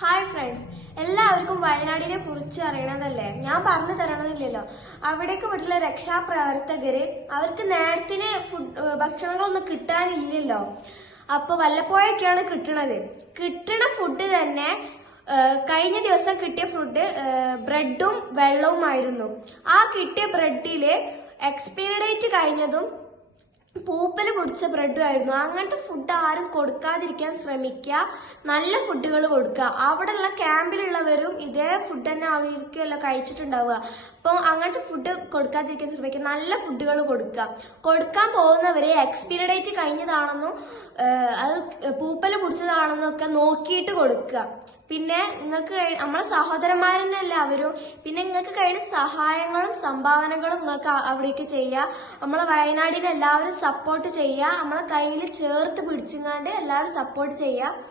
Hi friends, എല്ലാവർക്കും വയനാടിനെ കുറിച്ച് അറിയണതല്ലേ? ഞാൻ പറഞ്ഞു തരണമെന്നില്ലല്ലോ. അവിടേക്ക് വീട്ടിലെ രക്ഷാപ്രവർത്തകര് അവർക്ക് നേരത്തിന് ഭക്ഷണങ്ങളൊന്നും കിട്ടാനില്ലല്ലോ. അപ്പൊ വല്ലപ്പോഴൊക്കെയാണ് കിട്ടണ ഫുഡ് തന്നെ. കഴിഞ്ഞ ദിവസം കിട്ടിയ ഫുഡ് ബ്രെഡും വെള്ളവുമായിരുന്നു. ആ കിട്ടിയ ബ്രെഡില് എക്സ്പയറി ഡേറ്റ് കഴിഞ്ഞതും പൂപ്പല് പൊടിച്ച ബ്രെഡും ആയിരുന്നു. അങ്ങനത്തെ ഫുഡ് ആരും കൊടുക്കാതിരിക്കാൻ ശ്രമിക്കുക. നല്ല ഫുഡുകൾ കൊടുക്കുക. അവിടെയുള്ള ക്യാമ്പിലുള്ളവരും ഇതേ ഫുഡ് തന്നെ അവർക്കല്ല കഴിച്ചിട്ടുണ്ടാവുക. അപ്പോൾ അങ്ങനത്തെ ഫുഡ് കൊടുക്കാതിരിക്കാൻ ശ്രമിക്കുക. നല്ല ഫുഡുകൾ കൊടുക്കുക. കൊടുക്കാൻ പോകുന്നവരെ എക്സ്പയറി ഡേറ്റ് കഴിഞ്ഞതാണെന്നും അത് പൂപ്പല് പൊടിച്ചതാണെന്നും ഒക്കെ നോക്കിയിട്ട് കൊടുക്കുക. പിന്നെ നിങ്ങൾക്ക് നമ്മളെ സഹോദരന്മാരെന്നല്ല അവരും. പിന്നെ നിങ്ങൾക്ക് കഴിയുന്ന സഹായങ്ങളും സംഭാവനകളും നിങ്ങൾക്ക് അവിടേക്ക് ചെയ്യുക. നമ്മളെ വയനാടിനെ എല്ലാവരും സപ്പോർട്ട് ചെയ്യുക. നമ്മളെ കയ്യിൽ ചേർത്ത് പിടിച്ചുകൊണ്ട് എല്ലാവരും സപ്പോർട്ട് ചെയ്യുക.